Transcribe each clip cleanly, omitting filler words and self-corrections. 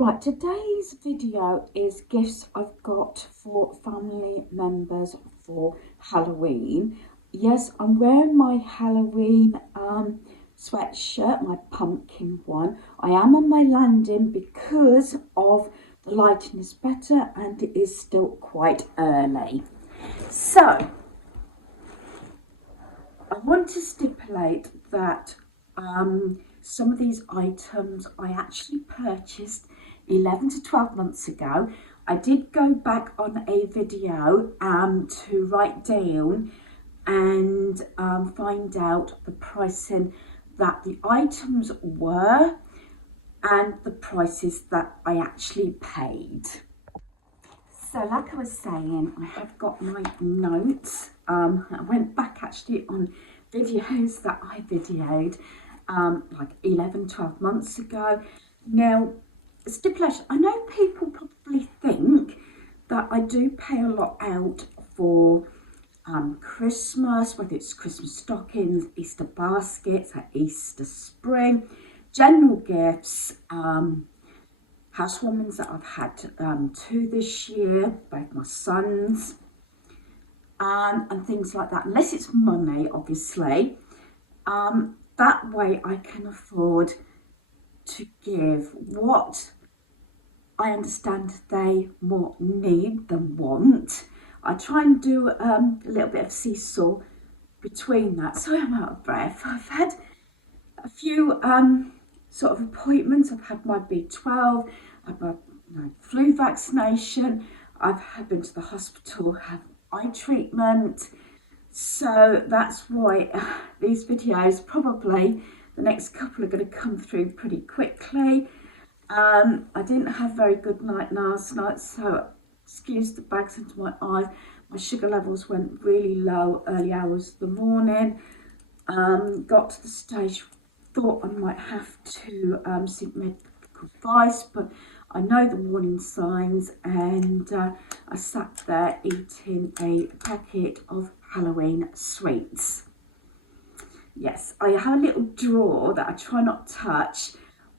Right, today's video is gifts I've got for family members for Halloween. Yes, I'm wearing my Halloween sweatshirt, my pumpkin one. I am on my landing because of the lighting is better and it is still quite early. So, I want to stipulate that some of these items I actually purchased 11 to 12 months ago. I did go back on a video to write down and find out the pricing that the items were and the prices that I actually paid. So like I was saying, I have got my notes. I went back actually on videos that I videoed like 11, 12 months ago. Now, stipulation, I know people probably think that I do pay a lot out for Christmas, whether it's Christmas stockings, Easter baskets, or Easter spring, general gifts, housewarmings that I've had two this year, both my sons, and things like that. Unless it's money, obviously. That way I can afford to give what I understand they more need than want. I try and do a little bit of seesaw between that. So I'm out of breath. I've had a few sort of appointments. I've had my B12, I've had my flu vaccination, I've been to the hospital, had eye treatment. So that's why these videos, probably the next couple, are going to come through pretty quickly. I didn't have a very good night last night, so excuse the bags into my eyes. My sugar levels went really low early hours of the morning. Got to the stage, thought I might have to seek medical advice, but I know the warning signs, and I sat there eating a packet of Halloween sweets. Yes, I have a little drawer that I try not to touch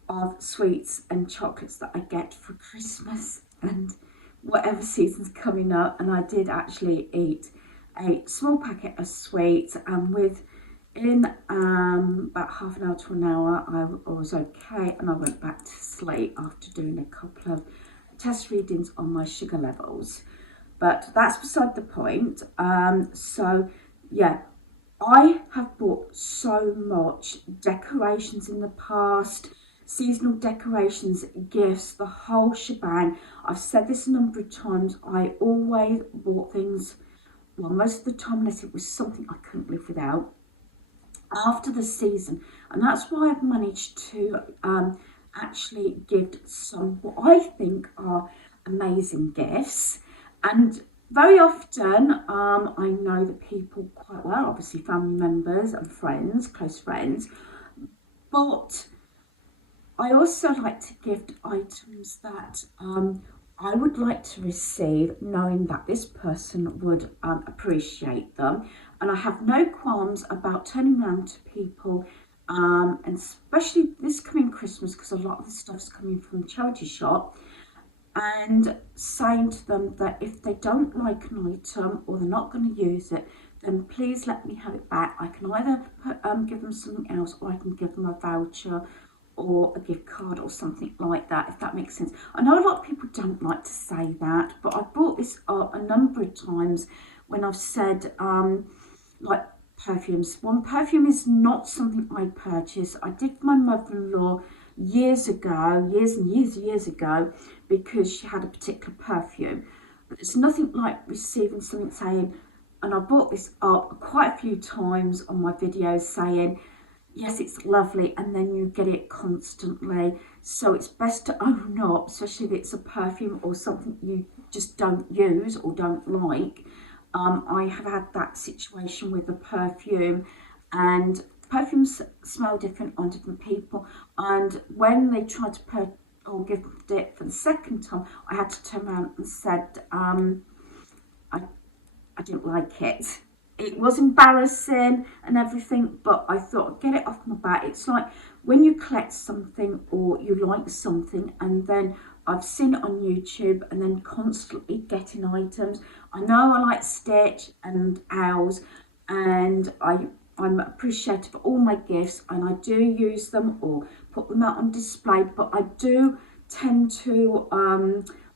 of sweets and chocolates that I get for Christmas and whatever season's coming up, and I did actually eat a small packet of sweets, and within about half an hour to an hour I was okay, and I went back to sleep after doing a couple of test readings on my sugar levels. But that's beside the point. So yeah, I have bought so much decorations in the past, seasonal decorations, gifts, the whole shebang. I've said this a number of times. I always bought things, well, most of the time, unless it was something I couldn't live without, after the season. And that's why I've managed to actually gift some what I think are amazing gifts. And very often, I know the people quite well, obviously family members and friends, close friends, but I also like to gift items that I would like to receive, knowing that this person would appreciate them. And I have no qualms about turning around to people, and especially this coming Christmas, because a lot of the stuff's coming from the charity shop, and saying to them that if they don't like an item or they're not going to use it, then please let me have it back. I can either give them something else, or I can give them a voucher or a gift card or something like that, if that makes sense. I know a lot of people don't like to say that, but I brought this up a number of times when I've said like perfumes. One, perfume is not something I purchase. I did for my mother-in-law years ago, years and years ago, because she had a particular perfume. But it's nothing like receiving something saying, and I brought this up quite a few times on my videos, saying, yes, it's lovely, and then you get it constantly. So it's best to own up, especially if it's a perfume or something you just don't use or don't like. I have had that situation with a perfume, and perfumes smell different on different people. And when they tried to or gift it for the second time, I had to turn around and said, I didn't like it. It was embarrassing and everything, but I thought, get it off my back. It's like when you collect something or you like something and then I've seen it on YouTube and then constantly getting items. I know I like Stitch and Owls, and I'm appreciative of all my gifts, and I do use them or put them out on display, but I do tend to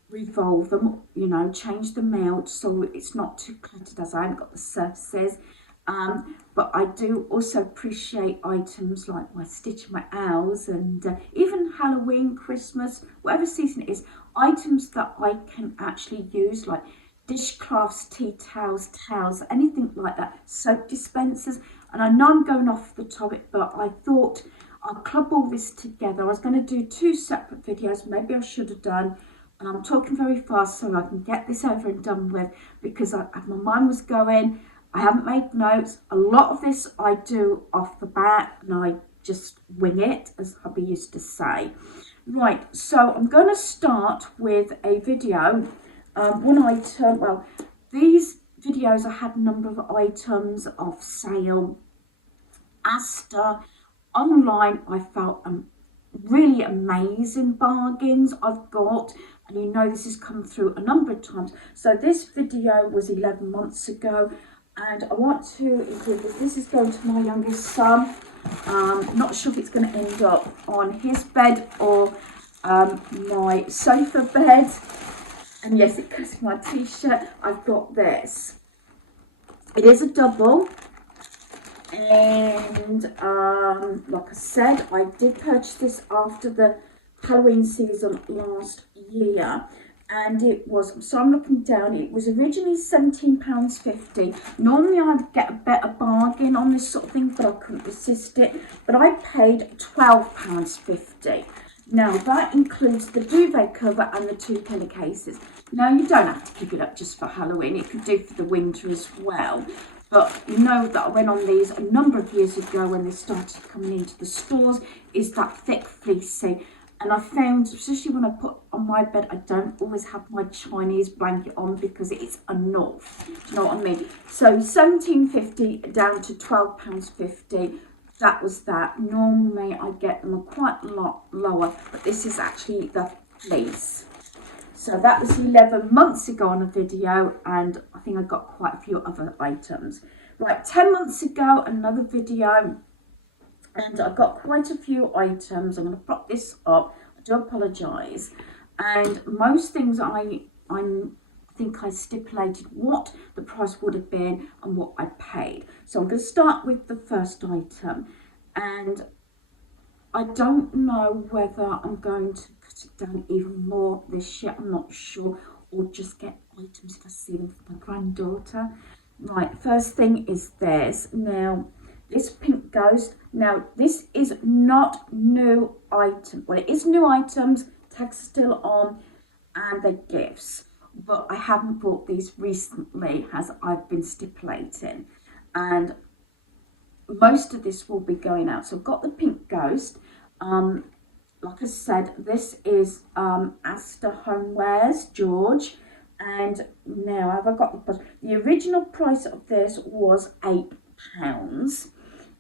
revolve them, you know, change them out so it's not too cluttered, as I haven't got the surfaces. But I do also appreciate items like my Stitch and my Owls, and even Halloween, Christmas, whatever season it is, items that I can actually use, like dishcloths, tea towels, towels, anything like that, soap dispensers. And I know I'm going off the topic, but I thought I'll club all this together. I was going to do 2 separate videos, maybe I should have done. And I'm talking very fast so I can get this over and done with, because my mind was going. I haven't made notes. A lot of this I do off the bat and I just wing it, as hubby used to say. Right, so I'm going to start with a video. One item, well, these videos I had a number of items off sale. Asda, online I felt really amazing bargains I've got, and you know this has come through a number of times. So this video was 11 months ago, and I want to include this. This is going to my youngest son. Not sure if it's going to end up on his bed or my sofa bed. And yes, it goes with my t-shirt. I've got this. It is a double. And like I said, I did purchase this after the Halloween season last year, and it was, so I'm looking down, it was originally £17.50. Normally I'd get a better bargain on this sort of thing, but I couldn't resist it. But I paid £12.50. Now that includes the duvet cover and the 2 pillowcases. Now you don't have to pick it up just for Halloween, it could do for the winter as well. But you know that I went on these a number of years ago when they started coming into the stores, is that thick fleecy. And I found, especially when I put on my bed, I don't always have my Chinese blanket on because it's enough. Do you know what I mean? So £17.50 down to £12.50. That was that. Normally I get them quite a lot lower, but this is actually the fleece. So that was 11 months ago on a video, and I think I got quite a few other items. Right, 10 months ago, another video, and I got quite a few items. I'm going to prop this up. I do apologise. And most things I think I stipulated what the price would have been and what I paid. So I'm going to start with the first item, and I don't know whether I'm going to cut it down even more this year, I'm not sure, or just get items if I see them for my granddaughter. Right, first thing is this. Now, this pink ghost, now this is not new item. Well, it is new items, tags are still on, and they're gifts. But I haven't bought these recently, as I've been stipulating. And most of this will be going out. So I've got the pink ghost. Like I said, this is Asda Homewares, George. And now have I got the original price of this was £8,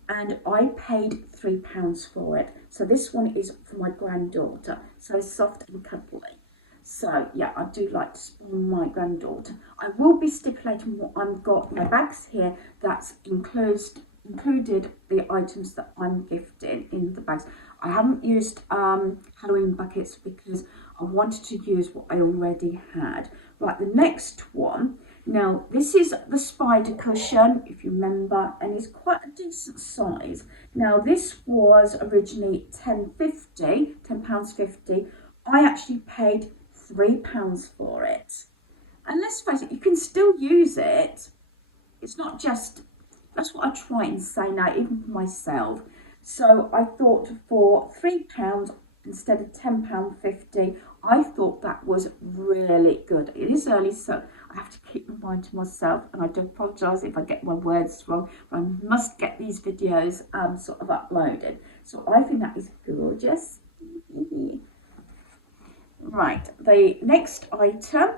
and I paid £3 for it. So this one is for my granddaughter, so soft and cuddly. So yeah, I do like to spoil my granddaughter. I will be stipulating what I've got in my bags here. That's included the items that I'm gifting in the bags. I haven't used Halloween buckets because I wanted to use what I already had. Right, the next one. Now, this is the spider cushion, if you remember, and it's quite a decent size. Now, this was originally £10.50. I actually paid £3 for it. And let's face it, you can still use it. It's not just, that's what I try and say now, even for myself. So I thought for £3 instead of £10.50, I thought that was really good. It is early, so I have to keep reminding myself, and I do apologise if I get my words wrong, but I must get these videos sort of uploaded. So I think that is gorgeous. Right, the next item,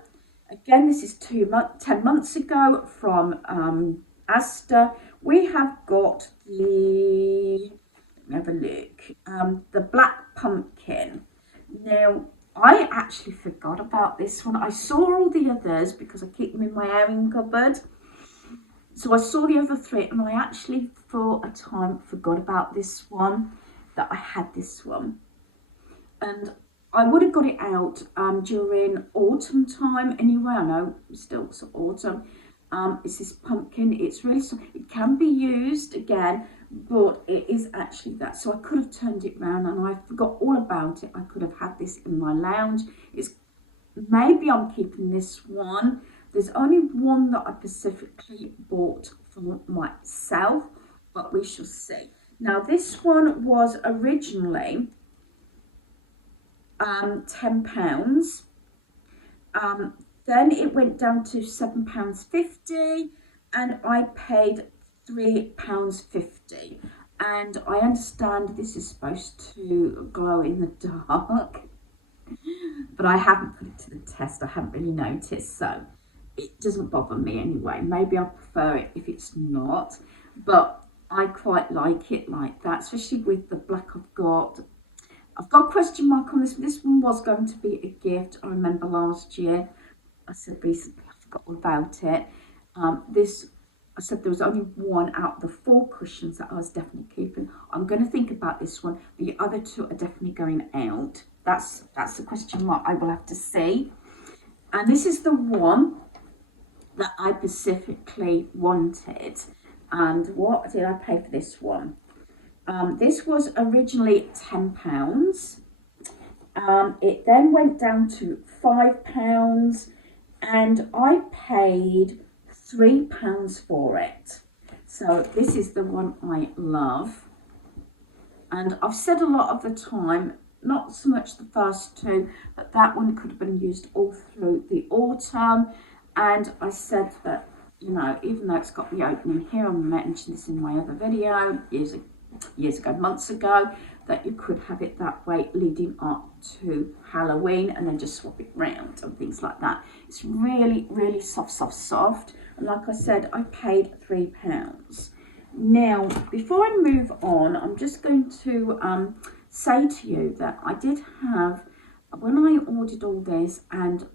again, this is 10 months ago from Asda. We have got the, have a look. The black pumpkin. Now, I actually forgot about this one. I saw all the others because I keep them in my airing cupboard. So I saw the other three and I actually for a time forgot about this one, that I had this one. And I would have got it out during autumn time anyway. I know it's still autumn. It's this pumpkin. It's really, it can be used again, but it is actually that. So I could have turned it round and I forgot all about it. I could have had this in my lounge. It's maybe I'm keeping this one. There's only one that I specifically bought for myself, but we shall see. Now this one was originally £10. Then it went down to £7.50 and I paid £3.50. And I understand this is supposed to glow in the dark, but I haven't put it to the test. I haven't really noticed, so it doesn't bother me anyway. Maybe I prefer it if it's not, but I quite like it like that, especially with the black I've got. I've got a question mark on this. This one was going to be a gift. I remember last year, I said recently, I forgot all about it. I said there was only one out of the 4 cushions that I was definitely keeping. I'm going to think about this one. The other 2 are definitely going out. That's the question mark. I will have to see. And this is the one that I specifically wanted. And what did I pay for this one? This was originally £10. It then went down to £5 and I paid £3 for it. So this is the one I love. And I've said a lot of the time, not so much the first 2, but that one could have been used all through the autumn. And I said that, you know, even though it's got the opening here, I mentioned this in my other video years ago, months ago, that you could have it that way leading up to Halloween and then just swap it round and things like that. It's really, really soft. And like I said, I paid £3. Now, before I move on, I'm just going to say to you that I did have, when I ordered all this and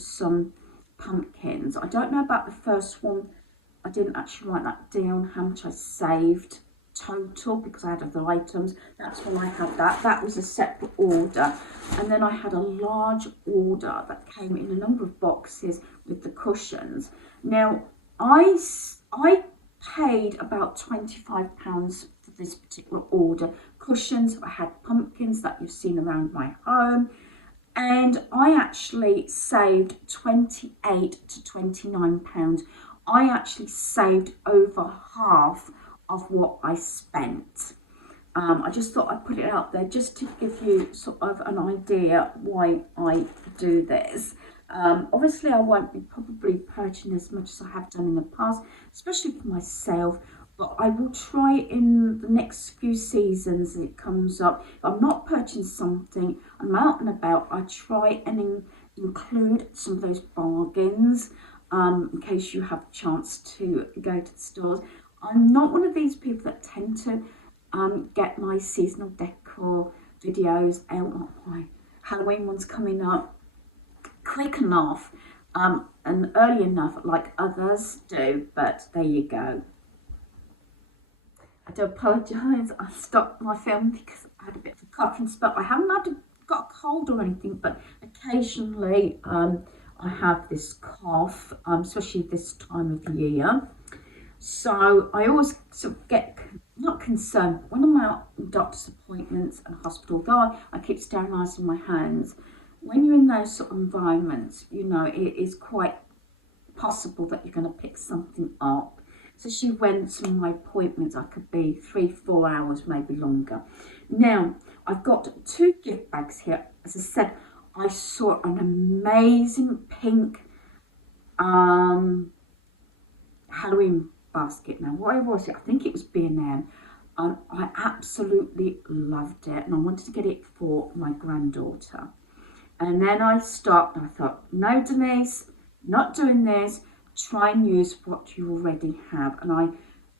some pumpkins, I don't know about the first one. I didn't actually write that down, how much I saved total, because I had other items. That's when I had that was a separate order. And then I had a large order that came in a number of boxes with the cushions. Now I paid about £25 for this particular order. Cushions, I had pumpkins that you've seen around my home, and I actually saved £28 to £29. I actually saved over half of what I spent. I just thought I'd put it out there just to give you sort of an idea why I do this. Obviously I won't be probably purchasing as much as I have done in the past, especially for myself, but I will try in the next few seasons as it comes up. If I'm not purchasing something, I'm out and about, I try and include some of those bargains in case you have a chance to go to the stores. I'm not one of these people that tend to get my seasonal decor videos out, like my Halloween ones coming up quick enough and early enough like others do, but there you go. I do apologise, I stopped my film because I had a bit of a coughing spell. I haven't got a cold or anything, but occasionally I have this cough, especially this time of the year. So I always sort of get, not concerned, when I'm out in doctor's appointments and hospital, though I keep sterilising my hands, when you're in those sort of environments, you know, it is quite possible that you're going to pick something up. Especially when some of my appointments, I could be 3-4 hours, maybe longer. Now, I've got 2 gift bags here. As I said, I saw an amazing pink Halloween basket. Now, where was it? I think it was B&M. I absolutely loved it, and I wanted to get it for my granddaughter. And then I stopped and I thought, no, Denise, not doing this. Try and use what you already have. And I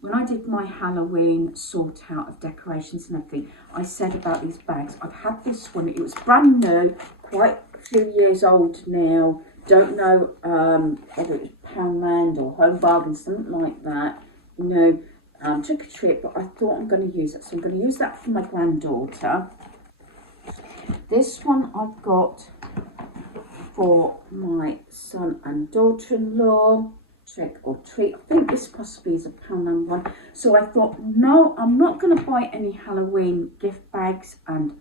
when I did my Halloween sort out of decorations and everything, I said about these bags. I've had this one, it was brand new, quite a few years old now. Don't know whether it was Poundland or Home Bargain, something like that. You know, took a trip, but I thought I'm going to use it. So I'm going to use that for my granddaughter. This one I've got for my son and daughter-in-law. Trick or treat. I think this possibly is a Poundland one. So I thought, no, I'm not going to buy any Halloween gift bags and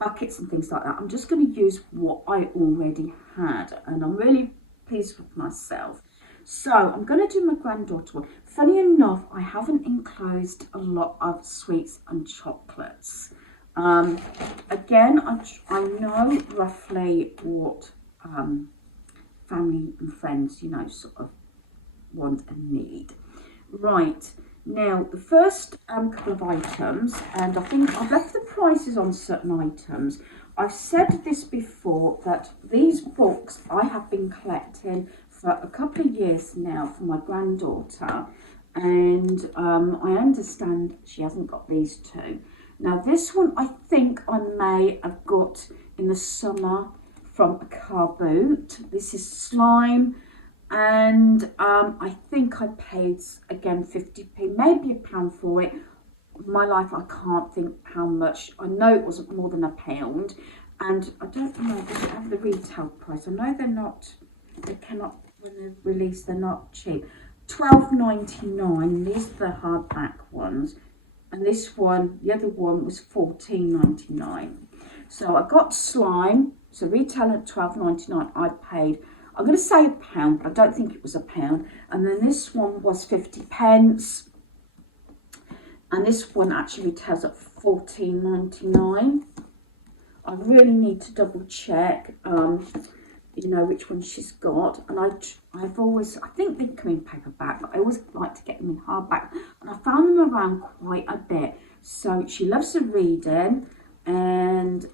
buckets and things like that. I'm just going to use what I already had, and I'm really pleased with myself. So I'm going to do my granddaughter one. Funny enough, I haven't enclosed a lot of sweets and chocolates. Again, I know roughly what family and friends, you know, sort of want and need. Right, now the first couple of items, and I think I've left the prices on certain items. I've said this before, that these books I have been collecting for a couple of years now for my granddaughter, and I understand she hasn't got these two. Now this one I think I may have got in the summer from a car boot. This is slime, and I think I paid, again, 50p, maybe £1 for it. In my life, I can't think how much. I know it wasn't more than £1, and I don't know, does it have the retail price? I know they're not, they cannot, when they're released, they're not cheap. £12.99, these are the hardback ones, and this one, the other one, was £14.99. So I got slime. So retail at £12.99, I paid, I'm going to say £1, but I don't think it was £1. And then this one was 50p. And this one actually retails at £14.99. I really need to double check, you know, which one she's got. And I've always, I think they come in paperback, but I always like to get them in hardback. And I found them around quite a bit. So she loves the reading, and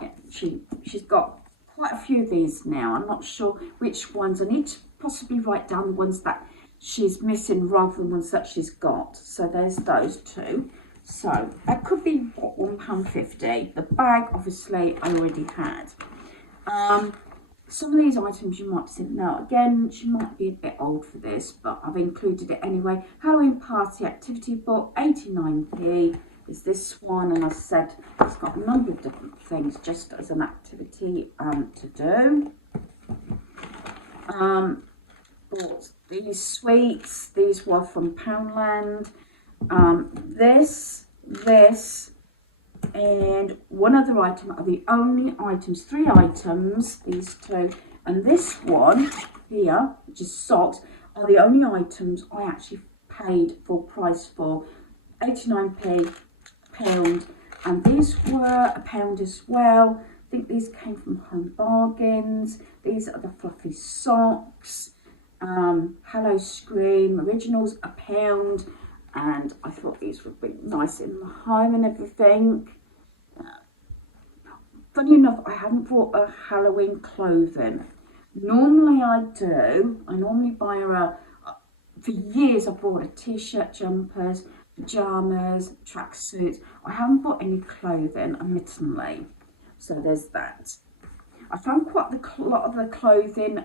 yeah, she's got quite a few of these now. I'm not sure which ones. I need to possibly write down the ones that she's missing rather than ones that she's got. So there's those two. So that could be what, £1.50. The bag, obviously, I already had. Some of these items you might think, now again, she might be a bit old for this, but I've included it anyway. Halloween Party Activity Book, 89p. Is this one, and I said it's got a number of different things just as an activity to do. Bought these sweets. These were from Poundland. This, and one other item are the only items, 3 items, these two, and this one here, which is socks, are the only items I actually paid full price for, 89p. £1, and these were £1 as well. I think these came from Home Bargains. These are the fluffy socks. Hello Scream Originals, £1, and I thought these would be nice in the home and everything. Funny enough, I haven't bought a Halloween clothing. Normally I do. I normally buy her for years I've bought a t-shirt, jumpers, pyjamas, tracksuits. I haven't bought any clothing, admittedly. So there's that. I found quite a lot of the clothing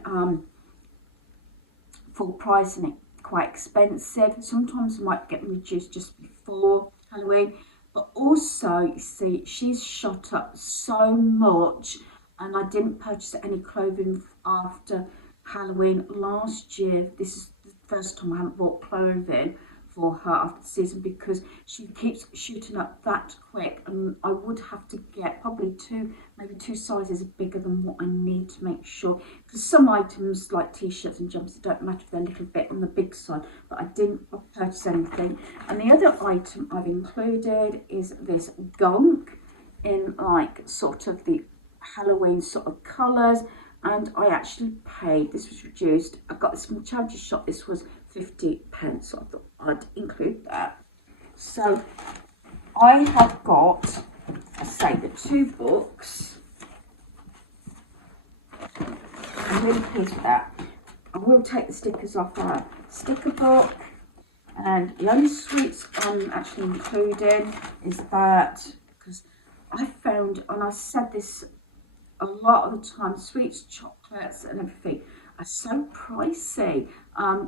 full price and quite expensive. Sometimes I might get them reduced just before Halloween. But also, you see, she's shot up so much, and I didn't purchase any clothing after Halloween last year. This is the first time I haven't bought clothing for her after the season, because she keeps shooting up that quick, and I would have to get probably maybe two sizes bigger than what I need to make sure, because some items like t-shirts and jumpers don't matter if they're a little bit on the big side, but I didn't purchase anything. And the other item I've included is this gunk in like sort of the Halloween sort of colours, and I actually paid, this was reduced, I got this from a charity shop, this was 50p, so I thought I'd include that. So I have got, I say, the 2 books. I'm really pleased with that. I will take the stickers off sticker book. And the only sweets I'm actually including is that, because I found, and I said this a lot of the time, sweets, chocolates and everything are so pricey.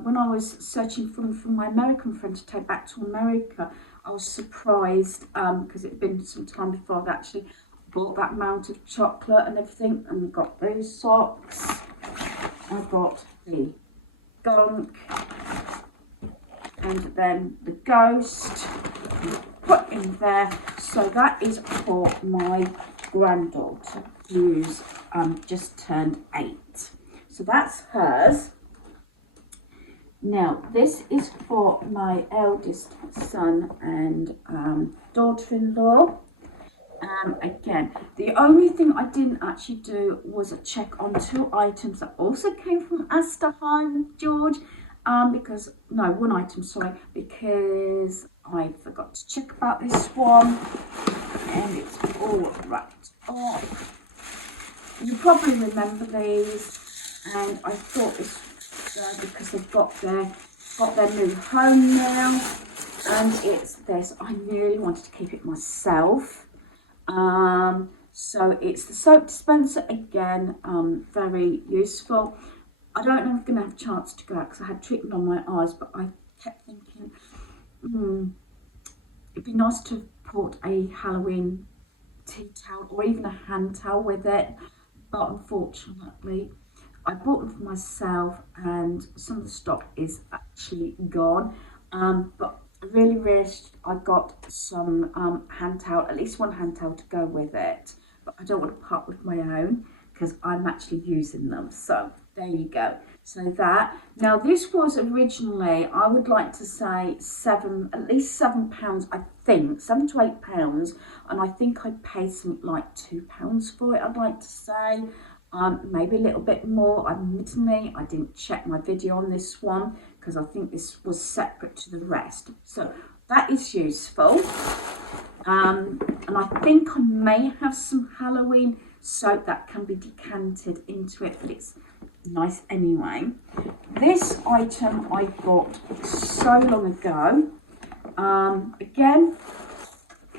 When I was searching for them for my American friend to take back to America, I was surprised because it had been some time before I'd actually bought that amount of chocolate and everything. And I got those socks. I got the gunk and then the ghost put in there. So that is for my granddaughter who's just turned 8. So that's hers. Now this is for my eldest son and daughter-in-law. Again, the only thing I didn't actually do was a check on 2 items that also came from Asda. Hi, George. Because, no, 1 item, sorry, because I forgot to check about this one, and it's all wrapped up. You probably remember these, and I thought this because they've got their new home now, and it's this. I really wanted to keep it myself. So it's the soap dispenser again, very useful. I don't know if I'm going to have a chance to go out because I had treatment on my eyes, but I kept thinking, it'd be nice to have bought a Halloween tea towel or even a hand towel with it, but unfortunately I bought them for myself and some of the stock is actually gone. But I really wish I got some hand towel, at least 1 hand towel to go with it, but I don't want to part with my own because I'm actually using them. So there you go. So that, now this was originally, I would like to say at least £7, I think, £7 to £8, and I think I paid something like £2 for it, I'd like to say. Maybe a little bit more. Admittedly, I didn't check my video on this one because I think this was separate to the rest. So that is useful. And I think I may have some Halloween soap that can be decanted into it, but it's nice anyway. This item I bought so long ago. Again,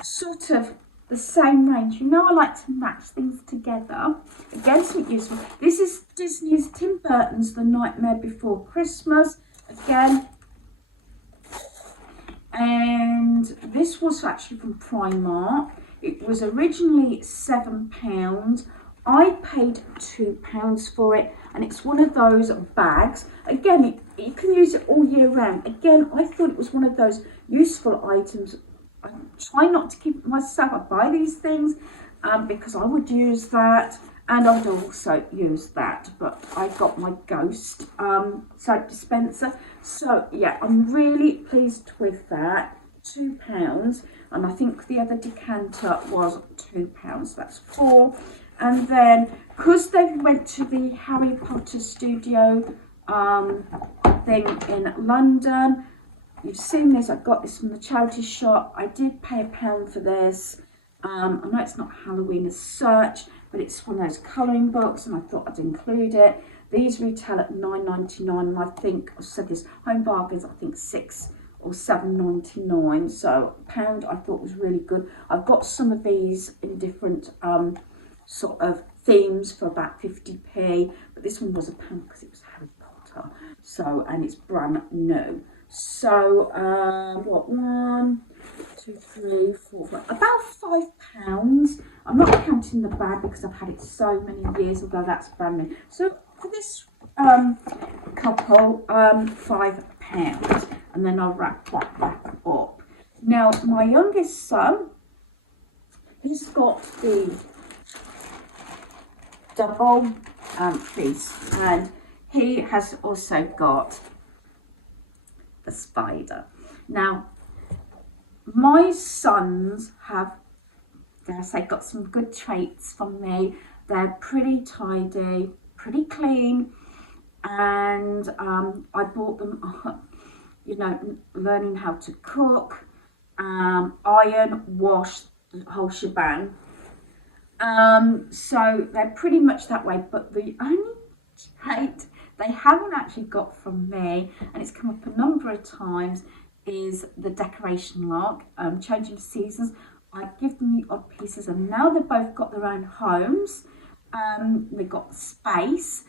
sort of the same range. You know, I like to match things together. Again, something useful. This is Disney's Tim Burton's The Nightmare Before Christmas. Again, and this was actually from Primark. It was originally £7. I paid £2 for it, and it's one of those bags. Again, you can use it all year round. Again, I thought it was one of those useful items. I try not to keep it myself. I buy these things because I would use that, and I would also use that. But I got my ghost soap dispenser. So yeah, I'm really pleased with that. £2, and I think the other decanter was £2. That's 4. And then, because they went to the Harry Potter studio thing in London, you've seen this, I got this from the charity shop. I did pay £1 for this. I know it's not Halloween as such, but it's one of those colouring books, and I thought I'd include it. These retail at £9.99, and I think, I said this, Home Bargains, I think £6 or £7.99. So £1 I thought was really good. I've got some of these in different sort of themes for about 50p, but this one was £1 because it was Harry Potter. So, and it's brand new. So, what, 1, 2, 3, 4, 5, about £5. I'm not counting the bag because I've had it so many years, although that's brand new. So for this couple, £5, and then I'll wrap that back up. Now, my youngest son, he's got the double piece, and he has also got the spider. Now, my sons have, dare I say, got some good traits from me. They're pretty tidy, pretty clean, and I bought them, you know, learning how to cook, iron, wash, the whole shebang. So they're pretty much that way, but the only trait they haven't actually got from me, and it's come up a number of times, is the decoration log, changing seasons. I give them the odd pieces, and now they've both got their own homes. They've got the space.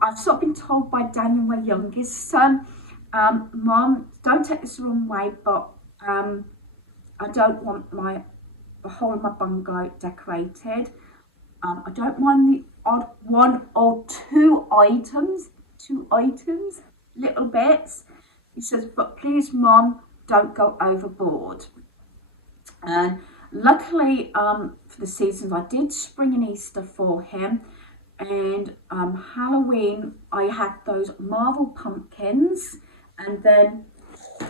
I've sort of been told by Daniel, my youngest son, Mum, don't take this the wrong way, but I don't want the whole of my bungalow decorated. I don't mind the odd one or two items, little bits. He says, but please, Mum, don't go overboard. And luckily, for the seasons, I did spring and Easter for him. And Halloween, I had those marble pumpkins, and then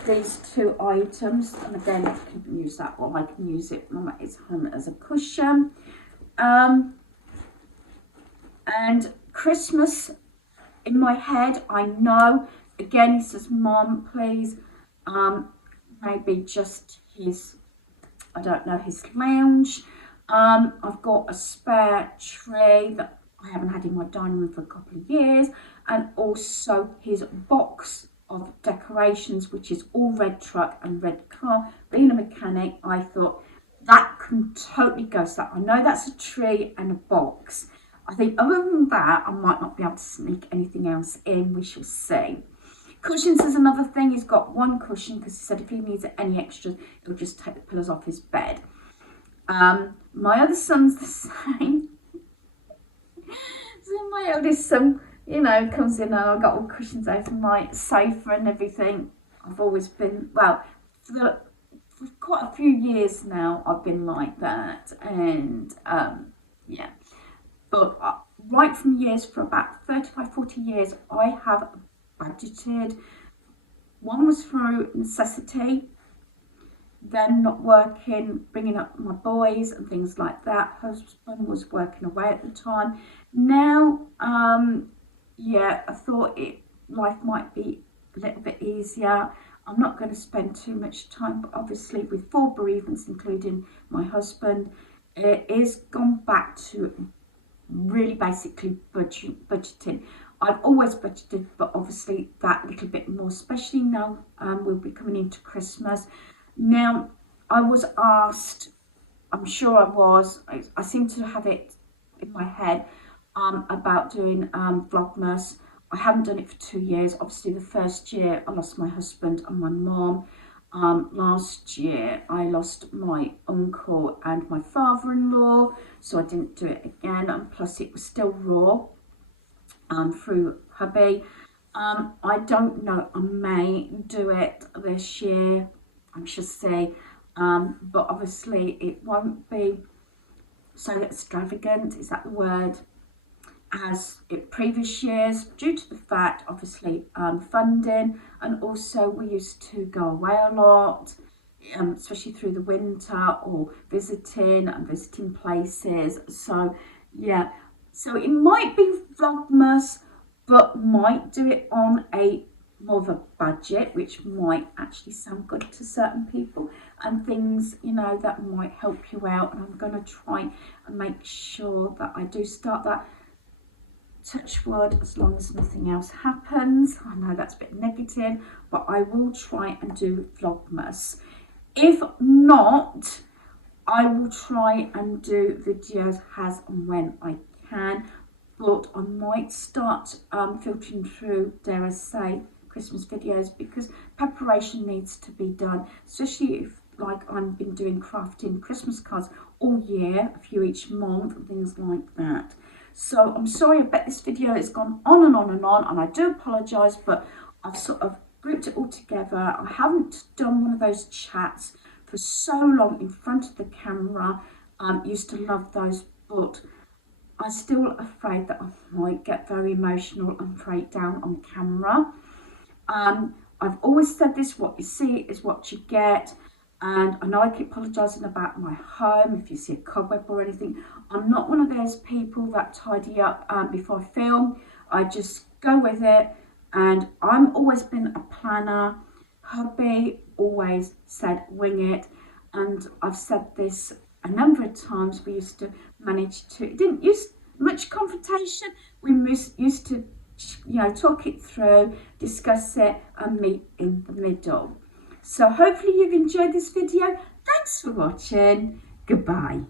these two items. And again, I can use that, or I can use it when it's home as a cushion. And Christmas, in my head, I know, again, he says, Mom, please, maybe just his, I don't know, his lounge. I've got a spare tree that I haven't had in my dining room for a couple of years, and also his box of decorations, which is all red truck and red car. Being a mechanic, I thought that can totally go. So I know that's a tree and a box. I think other than that, I might not be able to sneak anything else in. We shall see. Cushions is another thing. He's got one cushion because he said if he needs any extras, he'll just take the pillows off his bed. My other son's the same. So my eldest son, you know, comes in and I've got all cushions over my sofa and everything. I've always been, well, for quite a few years now, I've been like that. And yeah. But right from years, for about 35, 40 years, I have budgeted. One was through necessity, then not working, bringing up my boys and things like that. Husband was working away at the time. Now, yeah, I thought life might be a little bit easier. I'm not going to spend too much time, but obviously with 4 bereavements, including my husband, it is gone back to really basically budgeting. I've always budgeted, but obviously that little bit more, especially now we'll be coming into Christmas. Now, I was asked, I'm sure I was, I seem to have it in my head about doing Vlogmas. I haven't done it for 2 years. Obviously the first year I lost my husband and my mom. Last year I lost my uncle and my father-in-law, so I didn't do it again, and plus it was still raw through hubby. I don't know, I may do it this year, I shall see, but obviously it won't be so extravagant, is that the word, as in previous years, due to the fact, obviously, funding, and also we used to go away a lot, especially through the winter, or visiting places. So yeah, so it might be Vlogmas, but might do it on a more of a budget, which might actually sound good to certain people, and things, you know, that might help you out. And I'm going to try and make sure that I do start that. Touch wood, as long as nothing else happens. I know that's a bit negative, but I will try and do Vlogmas. If not, I will try and do videos as and when I can, but I might start filtering through, dare I say, Christmas videos, because preparation needs to be done, especially if, like, I've been doing crafting Christmas cards all year, a few each month and things like that. So I'm sorry, I bet this video has gone on and on and on, and I do apologise, but I've sort of grouped it all together. I haven't done one of those chats for so long in front of the camera. Used to love those, but I'm still afraid that I might get very emotional and break down on camera. I've always said this, what you see is what you get. And I know I keep apologising about my home, if you see a cobweb or anything. I'm not one of those people that tidy up before I film. I just go with it, and I've always been a planner. Hubby always said wing it, and I've said this a number of times. We used to manage to, it didn't use much confrontation. We used to you know, talk it through, discuss it and meet in the middle. So hopefully you've enjoyed this video. Thanks for watching. Goodbye.